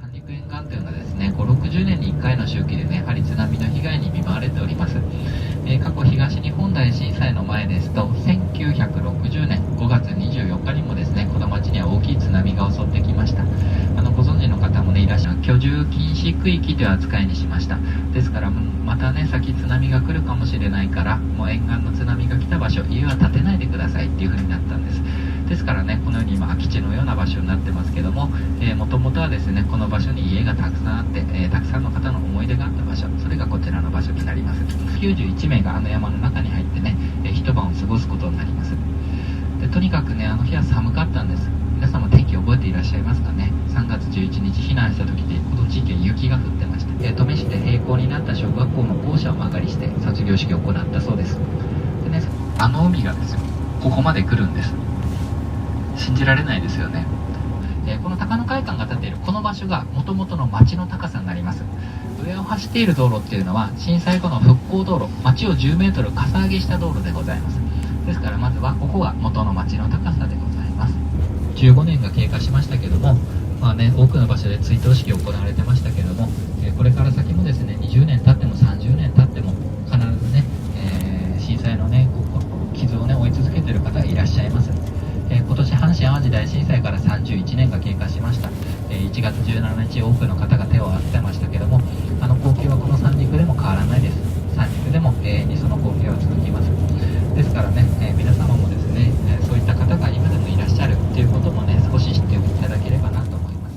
三陸沿岸というのはですね、5、60年に1回の周期でね、やはり津波の被害に見舞われております。過去東日本大震災の前ですと、1960年5月24日にもですね、この町には大きい津波が襲ってきました。ご存知の方もね、いらっしゃる居住禁止区域という扱いにしました。ですから、またね、先津波が来るかもしれないから、もう沿岸の津波が来た場所、家は建てないでくださいっていう風になったんです。ですからね、このように今空き地のような場所になってますけども、もともとはですね、この場所に家がたくさんあって、たくさんの方の思い出があった場所、それがこちらの場所になります。91名があの山の中に入ってね、一晩を過ごすことになります。でとにかくね、あの日は寒かったんです。皆さんも天気覚えていらっしゃいますかね。3月11日避難した時でこの地域は雪が降ってました。登米市で閉校になった小学校の校舎を間借りして卒業式を行ったそうです。でね、あの海がですよ、ここまで来るんです。信じられないですよね。この高野会館が建っているこの場所が元々の町の高さになります。上を走っている道路っていうのは震災後の復興道路、町を10メートルかさ上げした道路でございます。ですからまずはここが元の町の高さでございます。15年が経過しましたけども、多くの場所で追悼式が行われてましたけども、これから先もですね、20年経っても30年経っても必ずね、震災のね傷をね追い続けている方がいらっしゃいます。今年阪神・淡路大震災から31年が経過しました。1月17日多くの方が手を合わせてましたけども、あの光景はこの三陸でも変わらないです。三陸でも永遠にその光景は続きます。ですからね、皆様もですね、そういった方が今でもいらっしゃるっていうこともね、少し知っていただければなと思います。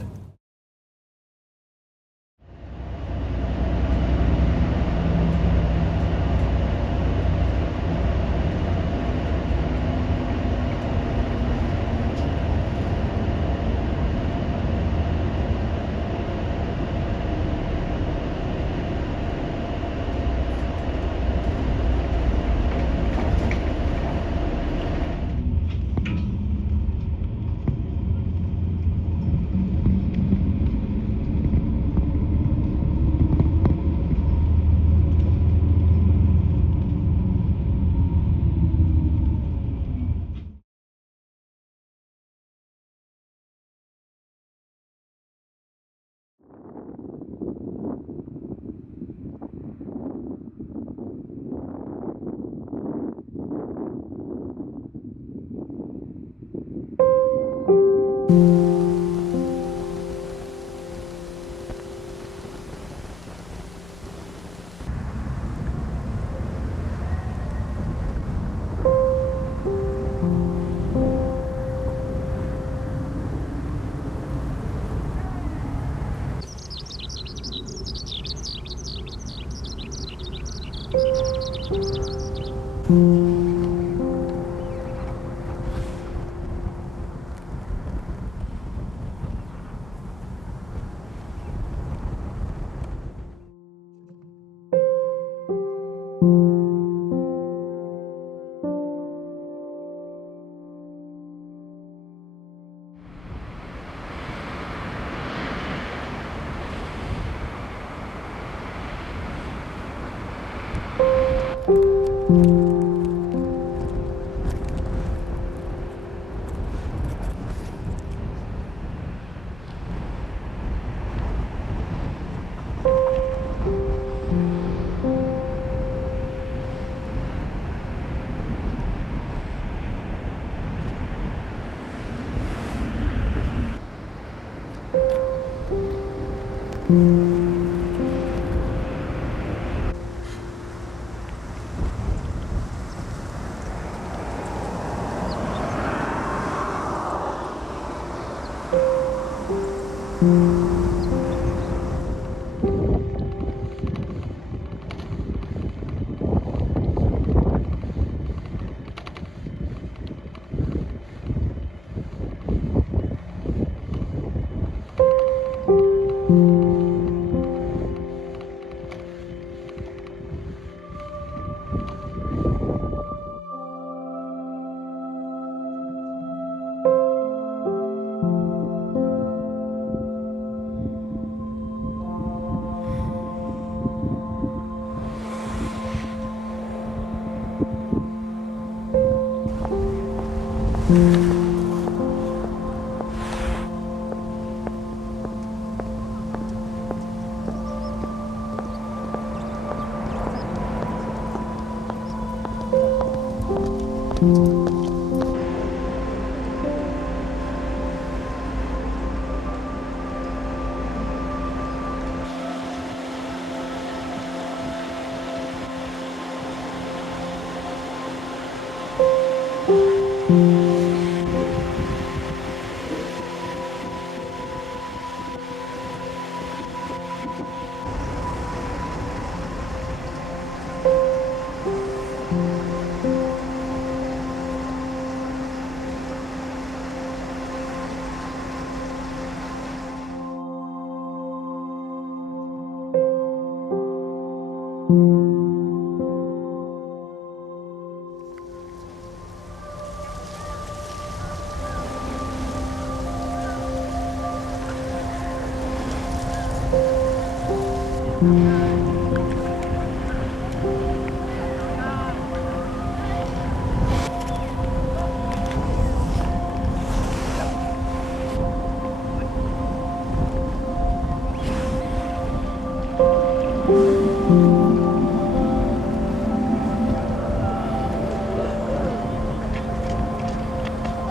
こ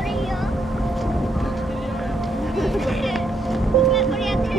れいいよ。今これやってる。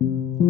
す。